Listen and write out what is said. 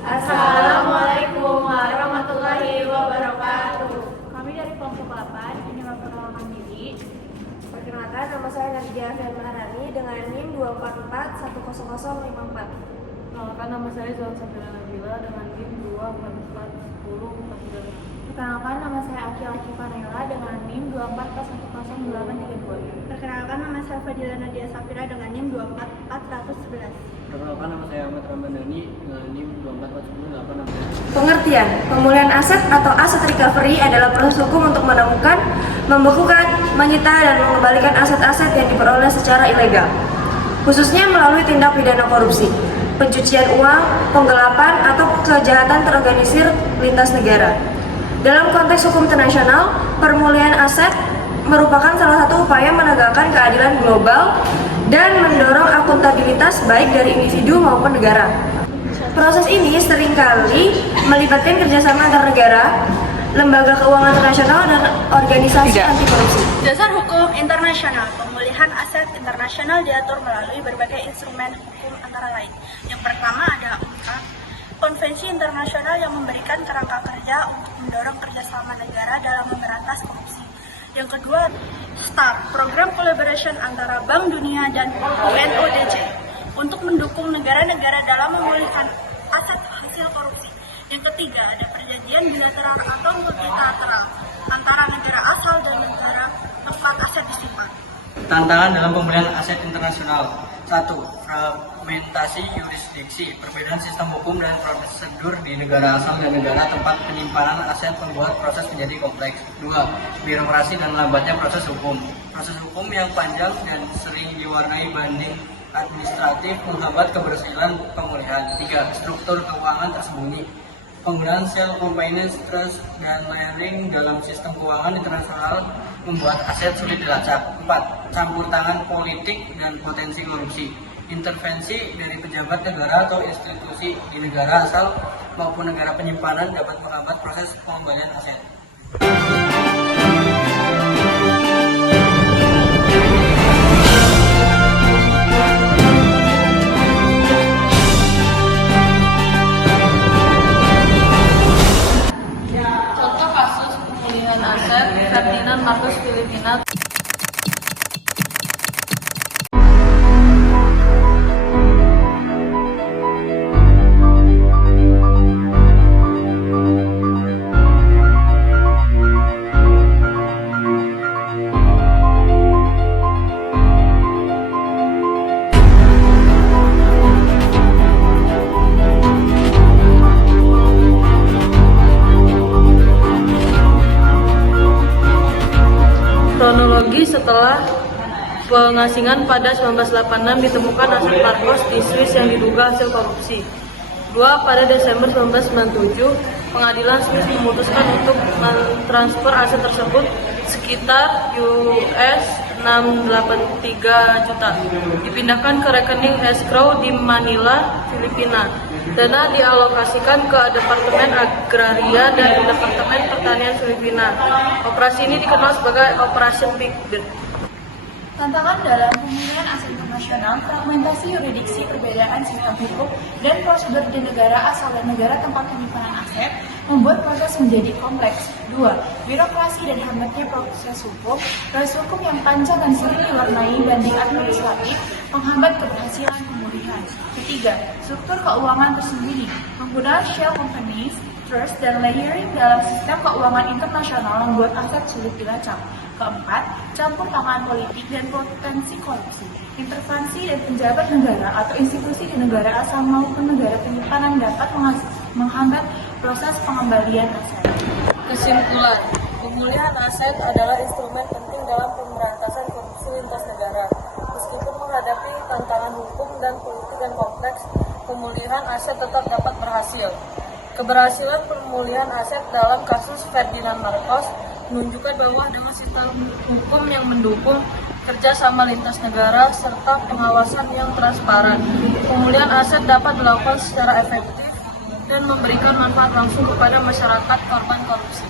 Assalamualaikum warahmatullahi wabarakatuh. Kami dari kelompok 8 ingin memperkenalkan diri. Perkenalkan, nama saya Nardia Fian Maharani dengan NIM 244-10054. Perkenalkan, nama saya Zohan Safira Nabila dengan NIM 2441049. Perkenalkan, nama saya Aki Panela dengan NIM 244100832. Perkenalkan, nama saya Fadila Nadia Safira dengan NIM 24411. Perkenalkan, nama saya Ahmad Ramadhani dengan NIM 2441086. Pengertian, pemulihan aset atau aset recovery adalah proses hukum untuk menemukan, membekukan, menyita, dan mengembalikan aset-aset yang diperoleh secara ilegal, khususnya melalui tindak pidana korupsi, pencucian uang, penggelapan, atau kejahatan terorganisir lintas negara. Dalam konteks hukum internasional, pemulihan aset merupakan salah satu upaya menegakkan keadilan global dan mendorong akuntabilitas baik dari individu maupun negara. Proses ini seringkali melibatkan kerjasama antar negara, lembaga keuangan internasional, dan organisasi anti korupsi. Dasar hukum internasional, pemulihan aset internasional diatur melalui berbagai instrumen hukum antara lain. Yang pertama ada UNCTAD, Konvensi Internasional yang memberikan kerangka kerja untuk mendorong kerjasama negara dalam memberantas korupsi. Yang kedua, STAR, Program Collaboration antara Bank Dunia dan UNODC untuk mendukung negara-negara dalam memulihkan aset hasil korupsi. Yang ketiga, ada perjanjian bilateral atau multilateral antara negara asal dan negara tempat aset disimpan. Tantangan dalam pemulihan aset internasional. 1. Fragmentasi yurisdiksi, perbedaan sistem hukum dan prosedur di negara asal dan negara tempat penyimpanan aset membuat proses menjadi kompleks. 2. Birokrasi dan lambatnya proses hukum. Proses hukum yang panjang dan sering diwarnai banding administratif menghambat keberhasilan pemulihan. 3. Struktur keuangan tersembunyi. Penggunaan sel compliance, trust, dan layering dalam sistem keuangan internasional membuat aset sulit dilacak. 4. Campur tangan politik dan potensi korupsi. Intervensi dari pejabat negara atau institusi di negara asal maupun negara penyimpanan dapat menghambat proses pengembalian aset. Contoh kasus pemulihan aset Ferdinand Marcos Filipina. Kronologi setelah pengasingan pada 1986 ditemukan aset Marcos di Swiss yang diduga hasil korupsi. 2. Pada Desember 1997, pengadilan Swiss memutuskan untuk mentransfer aset tersebut sekitar US 683 juta, dipindahkan ke rekening escrow di Manila, Filipina. Dana dialokasikan ke Departemen Agraria dan Departemen Pertanian Filipina. Operasi ini dikenal sebagai Operation Big Bird. Tantangan dalam pemulihan aset internasional, fragmentasi yurisdiksi, perbedaan sistem hukum, dan prosedur di negara asal dan negara tempat penyimpanan aset membuat proses menjadi kompleks. 2. Birokrasi dan hambatnya proses hukum yang panjang dan sering diwarnai banding administratif menghambat keberhasilan pemulihan. Ketiga, struktur keuangan tersembunyi, penggunaan shell companies, trust, dan layering dalam sistem keuangan internasional membuat aset sulit dilacak. Keempat, campur tangan politik dan potensi korupsi. Intervensi dan penjabat negara atau institusi di negara asal maupun negara penyimpanan dapat menghambat proses pengembalian aset. Kesimpulan, pemulihan aset adalah instrumen penting dalam pemberantasan korupsi lintas negara. Meskipun menghadapi tantangan hukum dan politik yang kompleks, pemulihan aset tetap dapat berhasil. Keberhasilan pemulihan aset dalam kasus Ferdinand Marcos menunjukkan bahwa dengan sistem hukum yang mendukung kerjasama lintas negara serta pengawasan yang transparan, pemulihan aset dapat dilakukan secara efektif dan memberikan manfaat langsung kepada masyarakat korban korupsi.